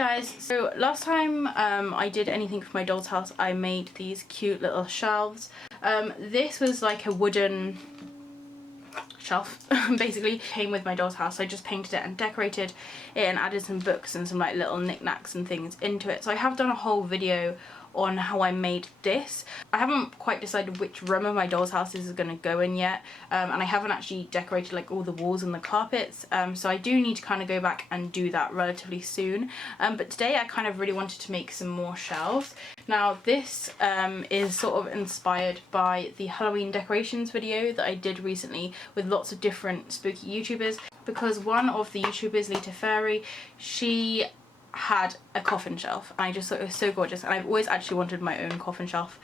guys, so last time I did anything for my doll's house, I made these cute little shelves. This was like a wooden shelf basically. Came with my doll's house. I just painted it and decorated it and added some books and some like little knickknacks and things into it. So I have done a whole video on how I made this. I haven't quite decided which room of my doll's house this is going to go in yet, and I haven't actually decorated like all the walls and the carpets, so I do need to kind of go back and do that relatively soon. But today I kind of really wanted to make some more shelves. Now this is sort of inspired by the Halloween decorations video that I did recently with lots of different spooky YouTubers, because one of the YouTubers, Lita Fairy, she had a coffin shelf and I just thought it was so gorgeous, and I've always actually wanted my own coffin shelf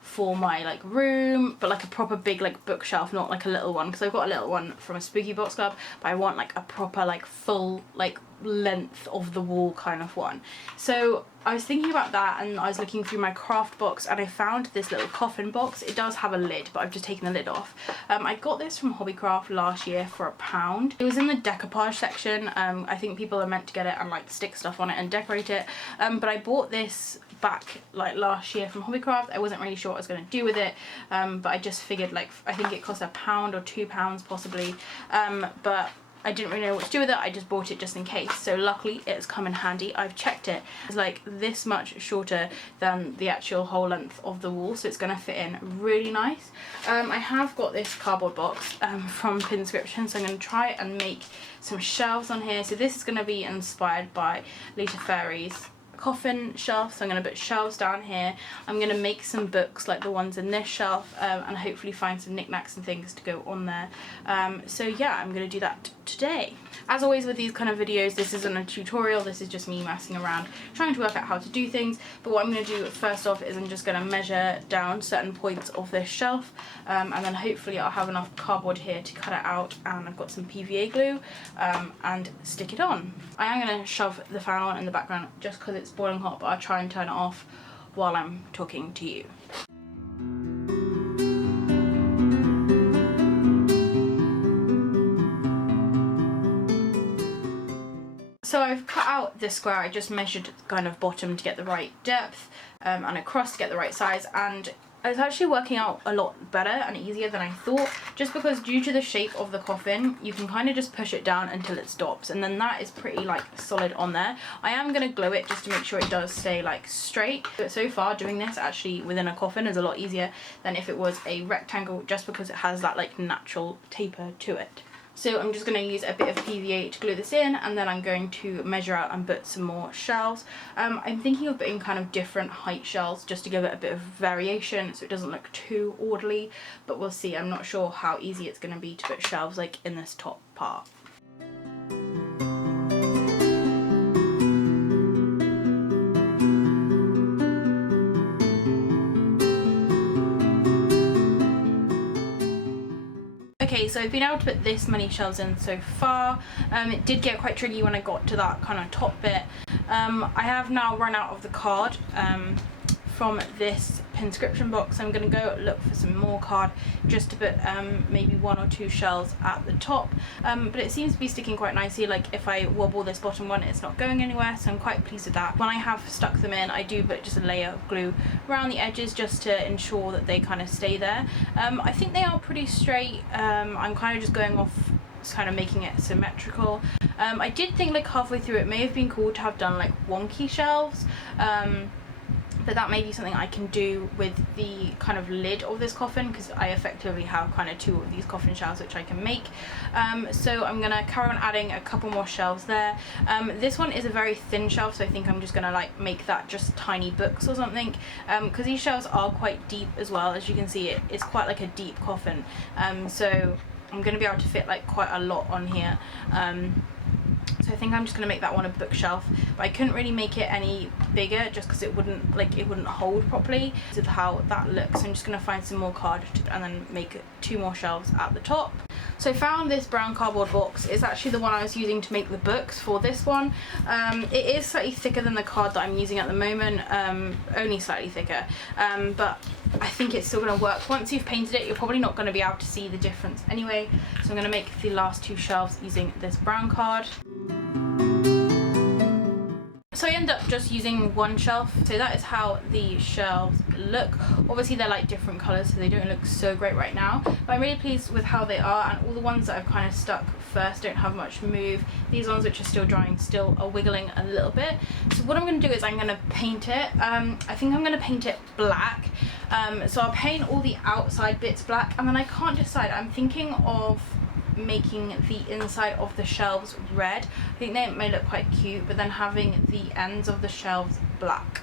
for my like room, but like a proper big like bookshelf, not like a little one, because I've got a little one from a spooky box club, but I want like a proper like full like length of the wall kind of one. So I was thinking about that and I was looking through my craft box and I found this little coffin box. It does have a lid, but I've just taken the lid off. I got this from Hobbycraft last year for £1. It was in the decoupage section. I think people are meant to get it and like stick stuff on it and decorate it, but I bought this back like last year from Hobbycraft. I wasn't really sure what I was going to do with it, but I just figured like I think it cost £1 or £2 possibly, but I didn't really know what to do with it. I just bought it just in case. So luckily it's come in handy. I've checked it. It's like this much shorter than the actual whole length of the wall, so it's going to fit in really nice. I have got this cardboard box from Pinscription, so I'm going to try and make some shelves on here. So this is going to be inspired by Lita Fairy's coffin shelf, so I'm going to put shelves down here. I'm going to make some books like the ones in this shelf, and hopefully find some knickknacks and things to go on there. So yeah, I'm going to do that today. As always with these kind of videos, this isn't a tutorial, this is just me messing around trying to work out how to do things. But what I'm going to do first off is I'm just going to measure down certain points of this shelf, and then hopefully I'll have enough cardboard here to cut it out, and I've got some PVA glue, and stick it on. I am going to shove the fan on in the background just because it's boiling hot, but I'll try and turn it off while I'm talking to you. So I've cut out this square. I just measured kind of bottom to get the right depth, and across to get the right size, and it's actually working out a lot better and easier than I thought, just because due to the shape of the coffin you can kind of just push it down until it stops, and then that is pretty like solid on there. I am going to glue it just to make sure it does stay like straight, but so far doing this actually within a coffin is a lot easier than if it was a rectangle, just because it has that like natural taper to it. So I'm just going to use a bit of PVA to glue this in, and then I'm going to measure out and put some more shelves. I'm thinking of putting kind of different height shelves just to give it a bit of variation so it doesn't look too orderly, but we'll see. I'm not sure how easy it's going to be to put shelves like in this top part. Okay, so I've been able to put this many shelves in so far. It did get quite tricky when I got to that kind of top bit. I have now run out of the card from this Pinscription box. I'm going to go look for some more card just to put maybe 1 or 2 shelves at the top, but it seems to be sticking quite nicely. Like if I wobble this bottom one, it's not going anywhere, so I'm quite pleased with that. When I have stuck them in, I do put just a layer of glue around the edges just to ensure that they kind of stay there. I think they are pretty straight. I'm kind of just going off kind of making it symmetrical. I did think like halfway through it may have been cool to have done like wonky shelves, but that may be something I can do with the kind of lid of this coffin, because I effectively have kind of 2 of these coffin shelves which I can make. So I'm going to carry on adding a couple more shelves there. This one is a very thin shelf, so I think I'm just going to like make that just tiny books or something, because these shelves are quite deep as well. As you can see, it's quite like a deep coffin, so I'm going to be able to fit like quite a lot on here. So I think I'm just going to make that one a bookshelf, but I couldn't really make it any bigger just because it wouldn't hold properly to how that looks. So I'm just going to find some more card and then make 2 more shelves at the top. So I found this brown cardboard box. It's actually the one I was using to make the books for this one. It is slightly thicker than the card that I'm using at the moment, only slightly thicker, but I think it's still going to work. Once you've painted it, you're probably not going to be able to see the difference anyway. So I'm going to make the last 2 shelves using this brown card. So I end up just using one shelf. So that is how the shelves look. Obviously they're like different colours, so they don't look so great right now. But I'm really pleased with how they are, and all the ones that I've kind of stuck first don't have much move. These ones which are still drying still are wiggling a little bit. So what I'm going to do is I'm going to paint it. I think I'm going to paint it black. So I'll paint all the outside bits black, and then I can't decide. I'm thinking of making the inside of the shelves red. I think they may look quite cute, but then having the ends of the shelves black.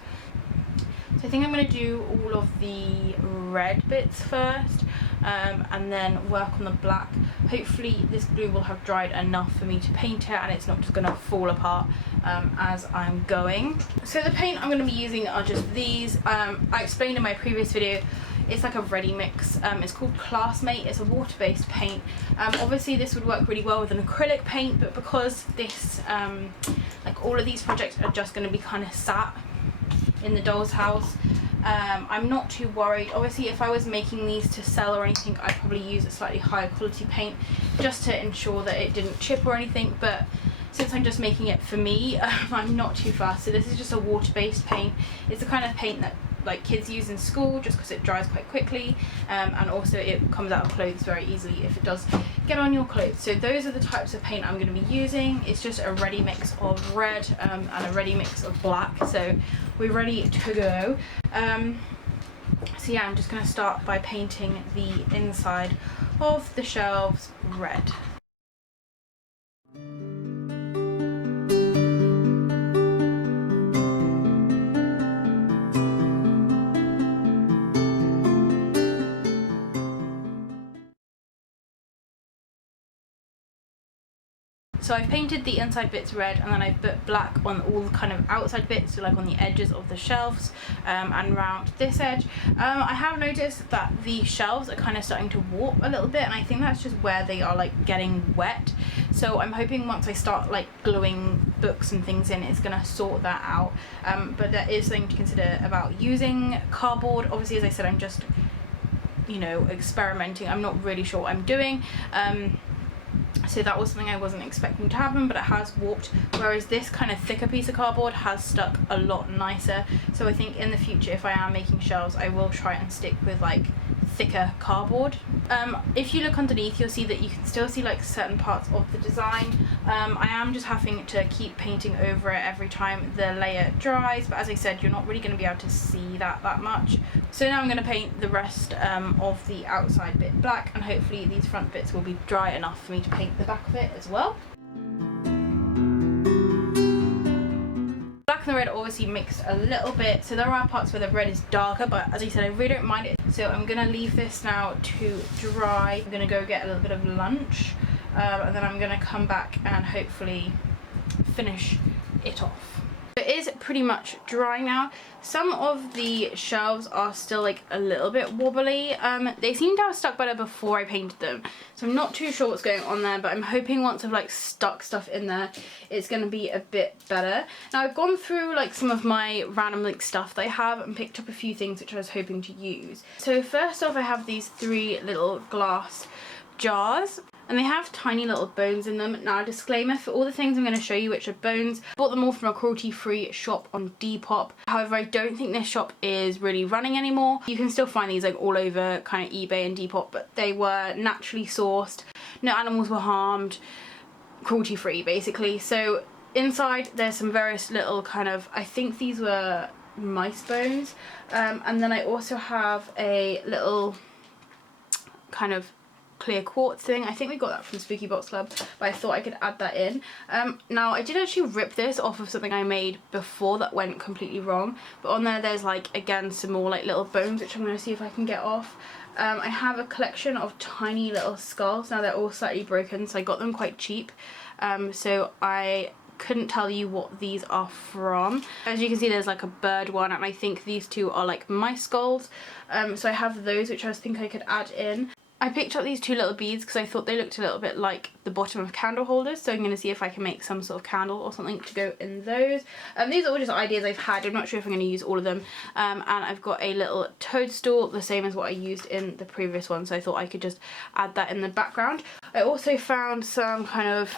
So I think I'm going to do all of the red bits first, and then work on the black. Hopefully this glue will have dried enough for me to paint it, and it's not just going to fall apart as I'm going. So the paint I'm going to be using are just these. I explained in my previous video, it's like a ready mix. It's called Classmate. It's a water-based paint. Obviously this would work really well with an acrylic paint, but because this, like all of these projects are just going to be kind of sat in the doll's house, I'm not too worried. Obviously if I was making these to sell or anything, I'd probably use a slightly higher quality paint just to ensure that it didn't chip or anything, but since I'm just making it for me, I'm not too fast. So this is just a water-based paint. It's the kind of paint that like kids use in school just because it dries quite quickly, and also it comes out of clothes very easily if it does get on your clothes. So those are the types of paint I'm going to be using. It's just a ready mix of red and a ready mix of black, so we're ready to go. So yeah, I'm just going to start by painting the inside of the shelves red. So I painted the inside bits red, and then I put black on all the kind of outside bits, so like on the edges of the shelves, and around this edge. I have noticed that the shelves are kind of starting to warp a little bit, and I think that's just where they are like getting wet. So I'm hoping once I start like gluing books and things in, it's gonna sort that out. But there is something to consider about using cardboard. Obviously, as I said, I'm just, you know, experimenting. I'm not really sure what I'm doing. So that was something I wasn't expecting to happen, but it has warped, whereas this kind of thicker piece of cardboard has stuck a lot nicer. So I think in the future, if I am making shelves, I will try and stick with like thicker cardboard. If you look underneath, you'll see that you can still see like certain parts of the design. I am just having to keep painting over it every time the layer dries, but as I said, you're not really going to be able to see that much. So now I'm going to paint the rest of the outside bit black, and hopefully these front bits will be dry enough for me to paint the back of it as well. Black and the red obviously mixed a little bit, so there are parts where the red is darker, but as I said, I really don't mind it. So I'm going to leave this now to dry. I'm going to go get a little bit of lunch, and then I'm going to come back and hopefully finish it off. It is pretty much dry now. Some of the shelves are still like a little bit wobbly. They seem to have stuck better before I painted them, so I'm not too sure what's going on there, but I'm hoping once I've like stuck stuff in there, it's going to be a bit better. Now I've gone through like some of my random like stuff that I have and picked up a few things which I was hoping to use. So first off, I have these 3 little glass jars, and they have tiny little bones in them. Now, a disclaimer, for all the things I'm going to show you which are bones, I bought them all from a cruelty-free shop on Depop. However, I don't think this shop is really running anymore. You can still find these like all over kind of eBay and Depop, but they were naturally sourced, no animals were harmed, cruelty-free basically. So inside there's some various little kind of, I think these were mice bones, and then I also have a little kind of clear quartz thing. I think we got that from Spooky Box Club, but I thought I could add that in. Now I did actually rip this off of something I made before that went completely wrong, but on there's like again some more like little bones which I'm going to see if I can get off. I have a collection of tiny little skulls. Now they're all slightly broken, so I got them quite cheap, so I couldn't tell you what these are from. As you can see, there's like a bird one, and I think these 2 are like mice skulls. So I have those which I think I could add in. I picked up these 2 little beads because I thought they looked a little bit like the bottom of candle holders, so I'm going to see if I can make some sort of candle or something to go in those. These are all just ideas I've had. I'm not sure if I'm going to use all of them. And I've got a little toadstool, the same as what I used in the previous one, so I thought I could just add that in the background. I also found some kind of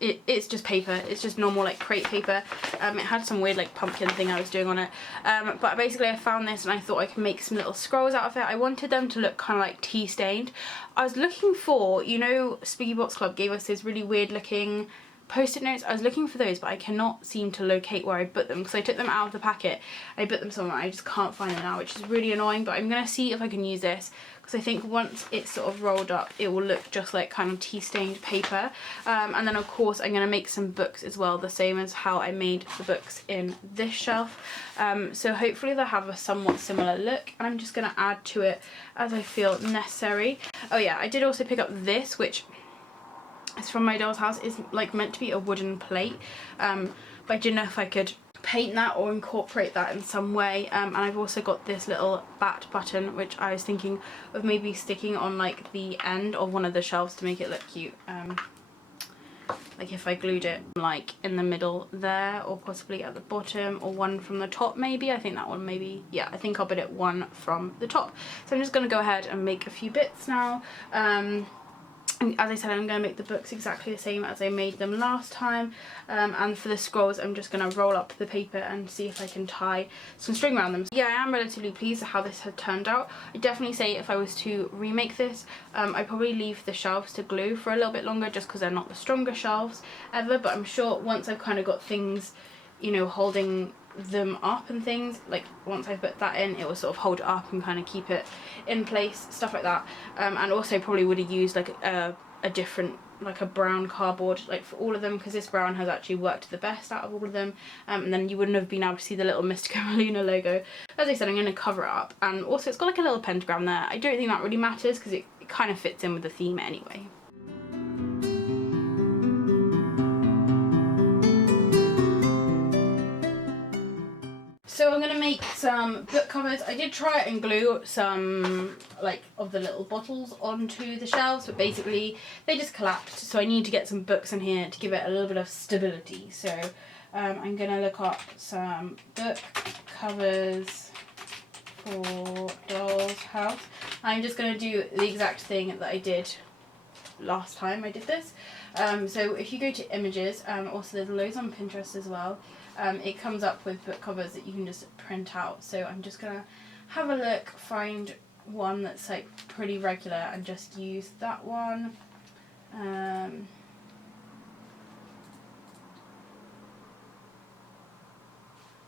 it's just paper. It's just normal like crate paper. It had some weird like pumpkin thing I was doing on it. But basically I found this and I thought I could make some little scrolls out of it. I wanted them to look kind of like tea stained. I was looking for, you know, Spooky Box Club gave us those really weird looking post-it notes. I was looking for those, but I cannot seem to locate where I put them because I took them out of the packet. I put them somewhere. I just can't find them now, which is really annoying, but I'm going to see if I can use this because I think once it's sort of rolled up, it will look just like kind of tea-stained paper. And then of course I'm going to make some books as well, the same as how I made the books in this shelf. So hopefully they'll have a somewhat similar look, and I'm just going to add to it as I feel necessary. Oh yeah, I did also pick up this, which it's from my doll's house. It's like meant to be a wooden plate, but I didn't know if I could paint that or incorporate that in some way. And I've also got this little bat button, which I was thinking of maybe sticking on like the end of one of the shelves to make it look cute. Like if I glued it like in the middle there, or possibly at the bottom, or one from the top maybe. I think that one maybe, yeah, I think I'll put it one from the top. So I'm just going to go ahead and make a few bits now. And as I said, I'm going to make the books exactly the same as I made them last time. And for the scrolls, I'm just going to roll up the paper and see if I can tie some string around them. Yeah, I am relatively pleased with how this had turned out. I'd definitely say if I was to remake this, I'd probably leave the shelves to glue for a little bit longer just because they're not the strongest shelves ever. But I'm sure once I've kind of got things, you know, holding them up and things, like once I put that in, it will sort of hold it up and kind of keep it in place, stuff like that. And also probably would have used like a different, like a brown cardboard like for all of them, because this brown has actually worked the best out of all of them. And then you wouldn't have been able to see the little Mystica Luna logo. As I said, I'm going to cover it up, and also it's got like a little pentagram there. I don't think that really matters because it kind of fits in with the theme anyway. So I'm going to make some book covers. I did try and glue some like of the little bottles onto the shelves, but basically they just collapsed. So I need to get some books in here to give it a little bit of stability. So I'm going to look up some book covers for Doll's House. I'm just going to do the exact thing that I did last time I did this. So if you go to images, also there's loads on Pinterest as well. It comes up with book covers that you can just print out. So I'm just gonna have a look, find one that's like pretty regular and just use that one.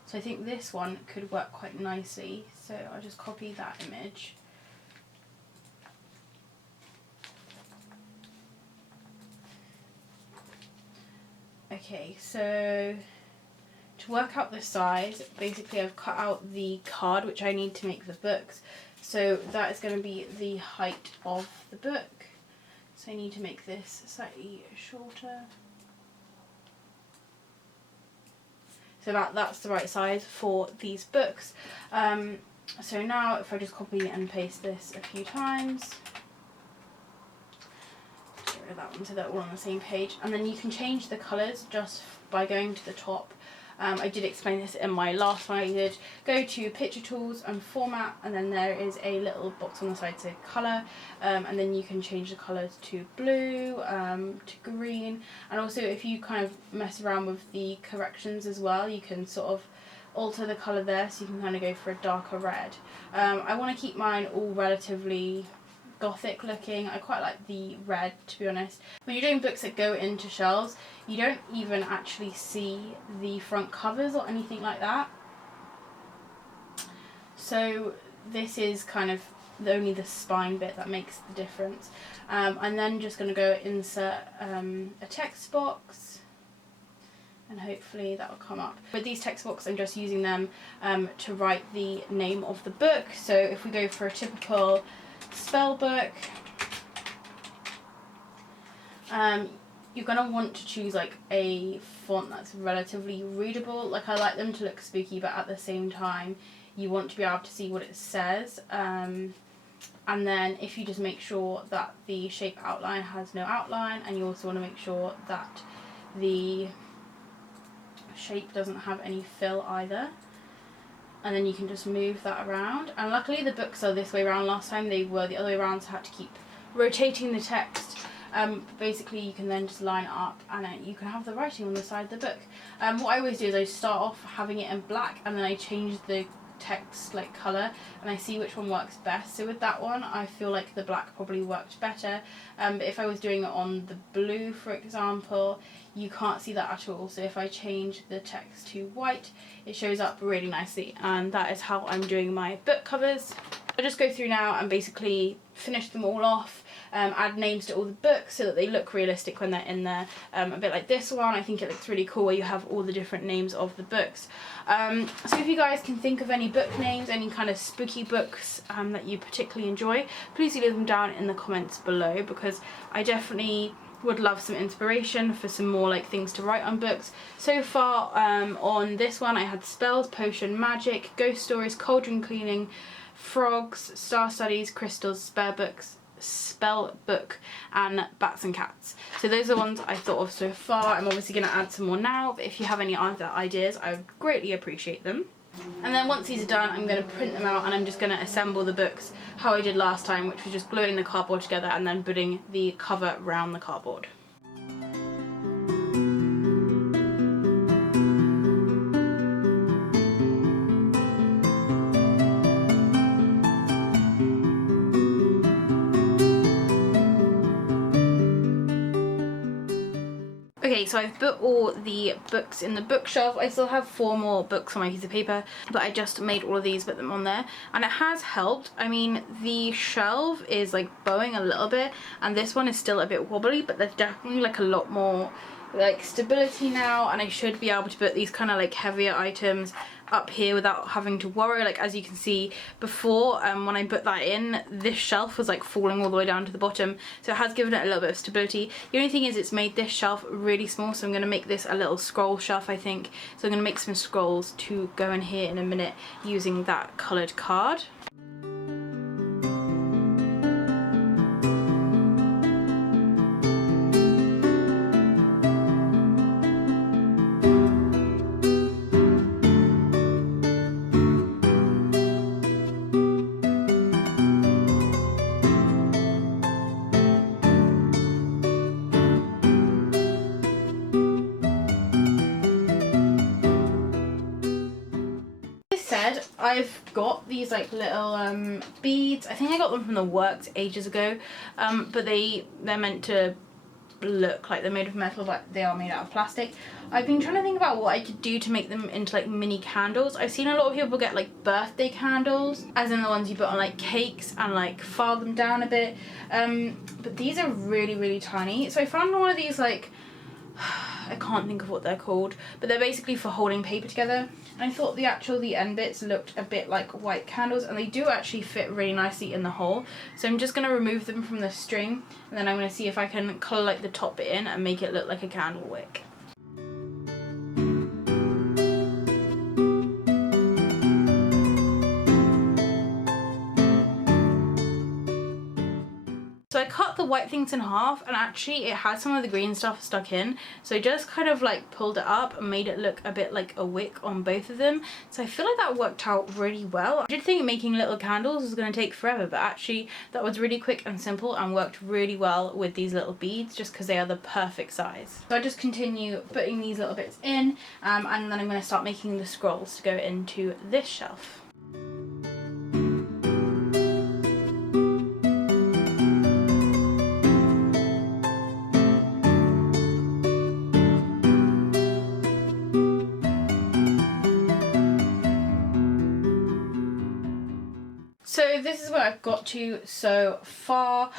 So I think this one could work quite nicely. So I'll just copy that image. Okay, so to work out the size, basically I've cut out the card which I need to make the books. So that is going to be the height of the book. So I need to make this slightly shorter. So that's the right size for these books. So now if I just copy and paste this a few times. Get rid of that one so they're all on the same page. And then you can change the colours just by going to the top. I did explain this in my last one I did. Go to picture tools and format, and then there is a little box on the side to colour, and then you can change the colours to blue, to green, and also if you kind of mess around with the corrections as well, you can sort of alter the colour there, so you can kind of go for a darker red. I want to keep mine all relatively gothic looking. I quite like the red, to be honest. When you're doing books that go into shelves, you don't even actually see the front covers or anything like that. So this is kind of only the spine bit that makes the difference. I'm then just going to go insert a text box, and hopefully that will come up. With these text boxes, I'm just using them to write the name of the book. So if we go for a typical spell book, you're going to want to choose like a font that's relatively readable. Like I like them to look spooky, but at the same time you want to be able to see what it says. And then if you just make sure that the shape outline has no outline, and you also want to make sure that the shape doesn't have any fill either. And then you can just move that around. And luckily the books are this way around. Last time they were the other way around, so I had to keep rotating the text. Basically you can then just line it up and then you can have the writing on the side of the book. What I always do is I start off having it in black and then I change the text like colour and I see which one works best. So with that one I feel like the black probably worked better, but if I was doing it on the blue for example, you can't see that at all. So if I change the text to white, it shows up really nicely, and that is how I'm doing my book covers. I'll just go through now and basically finish them all off, add names to all the books so that they look realistic when they're in there, a bit like this one. I think it looks really cool where you have all the different names of the books. So if you guys can think of any book names, any kind of spooky books that you particularly enjoy, please leave them down in the comments below, because I definitely would love some inspiration for some more like things to write on books. So far on this one I had spells, potion, magic, ghost stories, cauldron cleaning, frogs, star studies, crystals, spell book, and bats and cats. So those are the ones I thought of so far. I'm obviously going to add some more now, but if you have any other ideas I would greatly appreciate them. And then once these are done I'm going to print them out and I'm just going to assemble the books how I did last time, which was just gluing the cardboard together and then putting the cover around the cardboard. Okay, so I've put all the books in the bookshelf. I still have 4 more books on my piece of paper, but I just made all of these, put them on there, and it has helped. I mean, the shelf is like bowing a little bit, and this one is still a bit wobbly, but there's definitely like a lot more like stability now, and I should be able to put these kind of like heavier items up here without having to worry. Like as you can see before, when I put that in, this shelf was like falling all the way down to the bottom, so it has given it a little bit of stability. The only thing is it's made this shelf really small, so I'm going to make this a little scroll shelf I think. So I'm going to make some scrolls to go in here in a minute using that coloured card. I've got these like little beads. I think I got them from the Works ages ago, but they're meant to look like they're made of metal, but they are made out of plastic. I've been trying to think about what I could do to make them into like mini candles. I've seen a lot of people get like birthday candles, as in the ones you put on like cakes and like file them down a bit, but these are really tiny. So I found one of these like I can't think of what they're called, but they're basically for holding paper together, and I thought the end bits looked a bit like white candles, and they do actually fit really nicely in the hole. So I'm just going to remove them from the string, and then I'm going to see if I can colour like the top bit in and make it look like a candle wick. So I cut the white things in half, and actually it had some of the green stuff stuck in, so I just kind of like pulled it up and made it look a bit like a wick on both of them. So I feel like that worked out really well. I did think making little candles was going to take forever, but actually that was really quick and simple and worked really well with these little beads, just because they are the perfect size. So I just continue putting these little bits in, and then I'm going to start making the scrolls to go into this shelf. So this is where I've got to so far.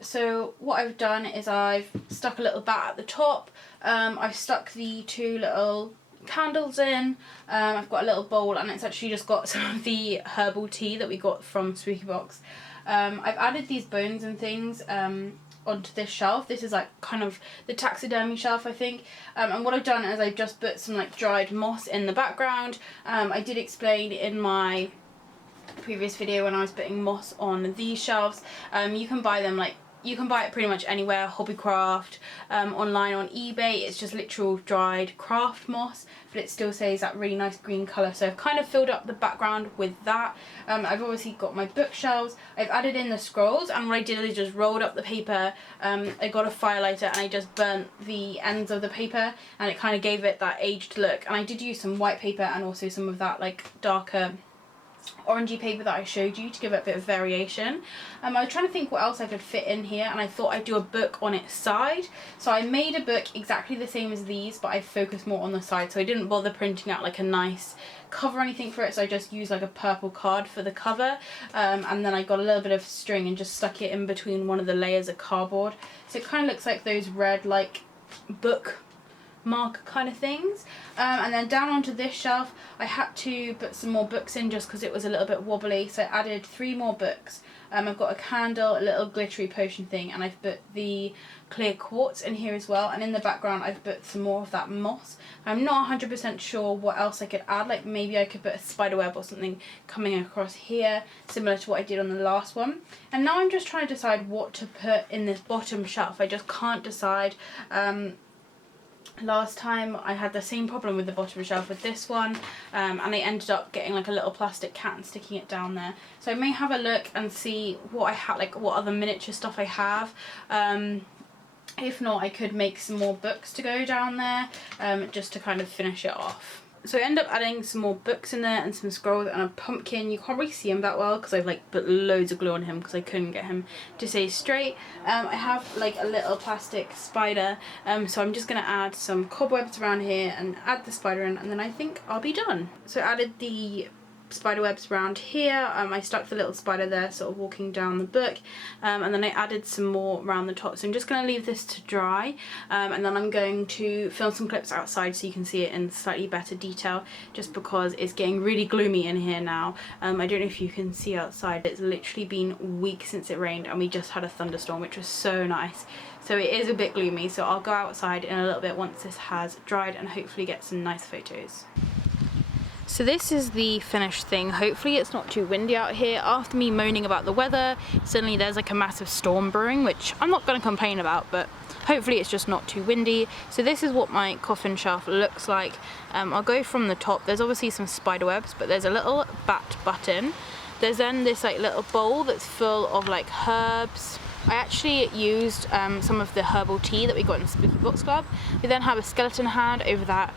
So what I've done is I've stuck a little bat at the top. I've stuck the 2 little candles in. I've got a little bowl, and it's actually just got some of the herbal tea that we got from Spooky Box. I've added these bones and things onto this shelf. This is like kind of the taxidermy shelf I think, and what I've done is I've just put some like dried moss in the background. I did explain in my previous video when I was putting moss on these shelves, you can buy them like You can buy it pretty much anywhere, Hobbycraft, online on eBay. It's just literal dried craft moss, but it still stays that really nice green colour. So I've kind of filled up the background with that. I've obviously got my bookshelves. I've added in the scrolls, and what I did is just rolled up the paper. I got a firelighter and I just burnt the ends of the paper, and it kind of gave it that aged look. And I did use some white paper and also some of that like darker orangey paper that I showed you to give it a bit of variation. I was trying to think what else I could fit in here, and I thought I'd do a book on its side. So I made a book exactly the same as these, but I focused more on the side. So I didn't bother printing out like a nice cover or anything for it, so I just used like a purple card for the cover, and then I got a little bit of string and just stuck it in between one of the layers of cardboard. So it kind of looks like those red like book marker kind of things. And then down onto this shelf I had to put some more books in just because it was a little bit wobbly, so I added 3 more books. I've got a candle, a little glittery potion thing, and I've put the clear quartz in here as well, and in the background I've put some more of that moss. I'm not 100% sure what else I could add, like maybe I could put a spider web or something coming across here, similar to what I did on the last one. And now I'm just trying to decide what to put in this bottom shelf. I just can't decide. Last time I had the same problem with the bottom shelf with this one, and I ended up getting like a little plastic cat and sticking it down there. So I may have a look and see what I have, like what other miniature stuff I have. If not, I could make some more books to go down there, just to kind of finish it off. So I end up adding some more books in there and some scrolls and a pumpkin. You can't really see him that well because I've like put loads of glue on him because I couldn't get him to stay straight. I have like a little plastic spider, so I'm just going to add some cobwebs around here and add the spider in, and then I think I'll be done. So I added the spider webs around here. I stuck the little spider there sort of walking down the book, and then I added some more around the top. So I'm just going to leave this to dry, and then I'm going to film some clips outside so you can see it in slightly better detail, just because it's getting really gloomy in here now. I don't know if you can see outside, it's literally been weeks since it rained and we just had a thunderstorm, which was so nice. So it is a bit gloomy, so I'll go outside in a little bit once this has dried and hopefully get some nice photos. So this is the finished thing. Hopefully it's not too windy out here. After me moaning about the weather, suddenly there's like a massive storm brewing, which I'm not going to complain about, but hopefully it's just not too windy. So this is what my coffin shelf looks like. I'll go from the top. There's obviously some spider webs, but there's a little bat button. There's then this like little bowl that's full of like herbs. I actually used some of the herbal tea that we got in the Spooky Books Club. We then have a skeleton hand over that,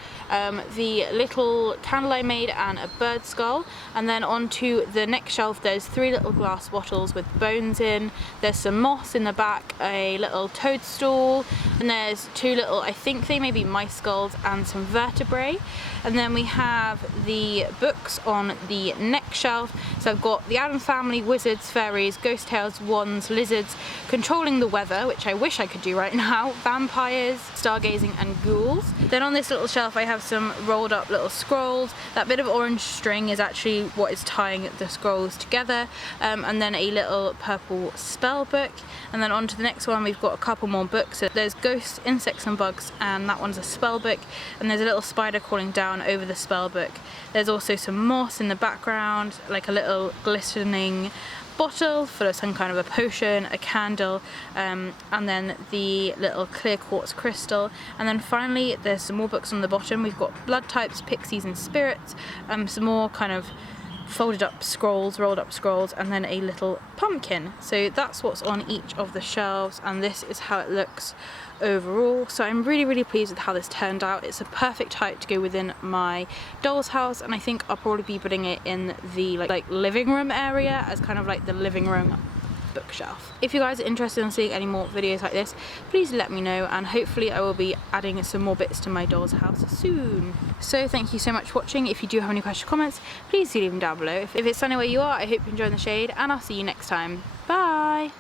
the little candle I made and a bird skull, and then onto the next shelf there's 3 little glass bottles with bones in. There's some moss in the back, a little toadstool, and there's 2 little, I think they may be mice skulls, and some vertebrae. And then we have the books on the next shelf. So I've got the Addams Family, wizards, fairies, ghost tales, wands, lizards, controlling the weather, which I wish I could do right now, vampires, stargazing, and ghouls. Then on this little shelf I have some rolled up little scrolls. That bit of orange string is actually what is tying the scrolls together, and then a little purple spell book. And then onto the next one we've got a couple more books. So there's ghosts, insects, and bugs, and that one's a spell book, and there's a little spider crawling down over the spell book. There's also some moss in the background, like a little glistening bottle full of some kind of a potion, a candle, and then the little clear quartz crystal. And then finally there's some more books on the bottom. We've got blood types, pixies, and spirits, some more kind of folded up scrolls, rolled up scrolls, and then a little pumpkin. So that's what's on each of the shelves, and this is how it looks overall. So I'm really pleased with how this turned out. It's a perfect height to go within my doll's house, and I think I'll probably be putting it in the like living room area as kind of like the living room bookshelf. If you guys are interested in seeing any more videos like this, please let me know, and hopefully I will be adding some more bits to my doll's house soon. So thank you so much for watching. If you do have any questions or comments, please do leave them down below. If it's sunny where you are, I hope you enjoy the shade, and I'll see you next time. Bye!